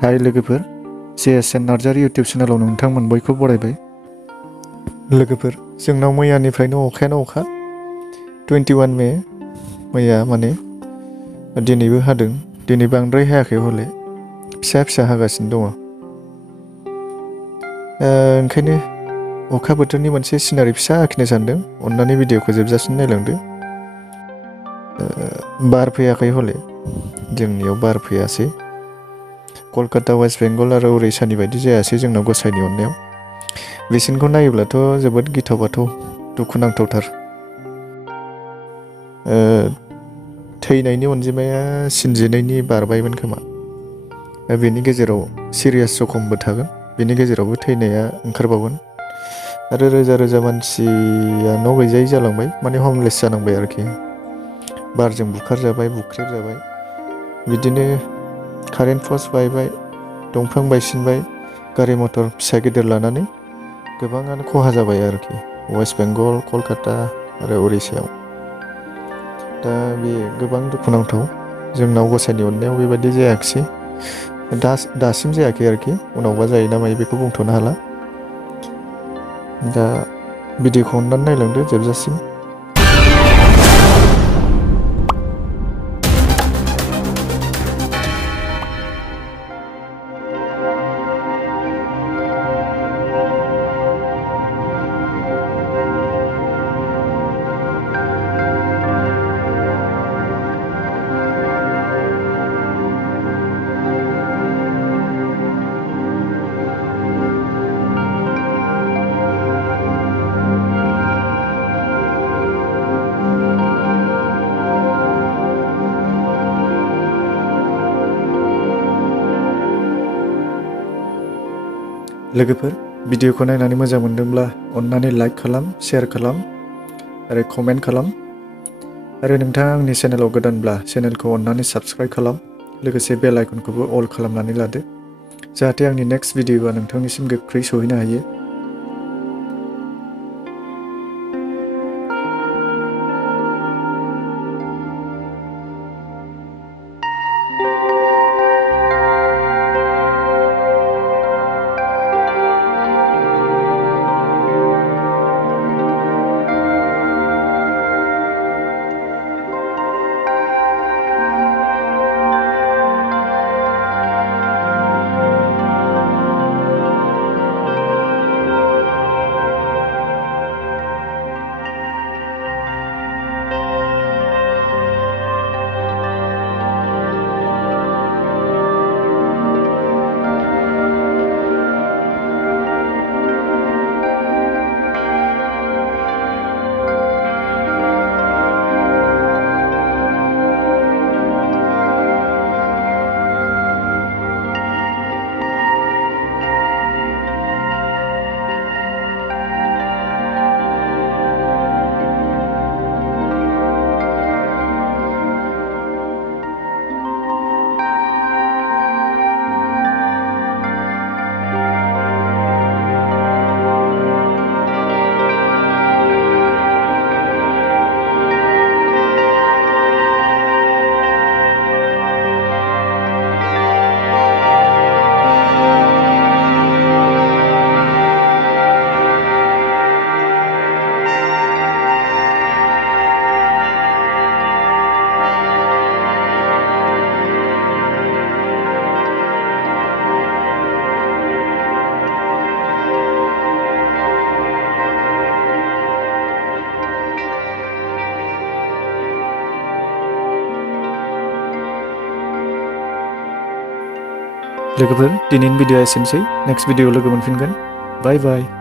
हाय लोगोफोर, CSN Narzary YouTube चेनेलाव नोंथांमोन बयखौ बरायबाय। लोगोफोर, जोंनाव मैयानिफ्रायनो अखायानो अखा 21 मे मैया माने दिनैबो हादों। दिनै बांद्राय हायाखै हले फिसा फिसा हागासिनो दङ। ओंखायनो अखा बोथोरनि मोनसे सिनारि फिसा आखिनो सानदों। अन्नानै भिडिअखौ जोबजासिम नायलांदो। बार फैयाखै हले जोंनियाव बार फैयासै। कलकाता वेस्ट बेंगल आरो उरिष्यानि बायदि जायासै जोंनाव गसाइनि अननायाव। बिसिनखौ नायोब्लाथ' जोबोद गिथाव बाथाव दुखुनांथावथार। थैनायनि अनजिमाया 19 बारबायमोन खोमा। बेनि गेजेराव सिरियास जखमबो थागोन, बेनि गेजेरावबो थैनाया ओंखारबावगोन। आरो रोजा रोजा मानसिया न' गैजायै जालांबाय, माने हमलेस जानांबाय आरोखि। बारजों बुखारजाबाय, बुख्रेबजाबाय। बिदिनो कारेन्ट पस्ट बायबाय, दंफां बायसिनबाय, गारि मटर फिसा गिदिर लानानै गोबाङानो खहा जाबाय आरोखि वेस्ट बेंगल, कलकाता आरो उरिष्यायाव। दा बे गोबां दुखुनांथाव। जोंनाव गसाइनि अननायाव बेबायदि जायाखिसै। दासिम जायाखै आरोखि, उनावबा जायो ना मायो बेखौ बुंथ'नो हाला। दा भिडिअखौ अननानै नायलांदो जोबजासिम। लोगोफोर, भिडिअखौ नायनानै मोजां मोनदोंब्ला अन्नानै लाइक खालाम, शेयार खालाम आरो कमेन्ट खालाम। आरो नोंथाङा आंनि चेनेलाव गोदानब्ला चेनेलखौ अन्नानै साबस्क्राइब खालाम। लोगोसे बेल आइकनखौबो अल खालामनानै लादो, जाहाथे आंनि नेक्स्ट भिडिअआ नोंथांनिसिम गोख्रै सहैनो हायो। लोगोफोर, दिनैनि भिडिअआ एसेनोसै। नेक्स्ट भिडिअआव लोगो मोनफिनगोन। Bye bye.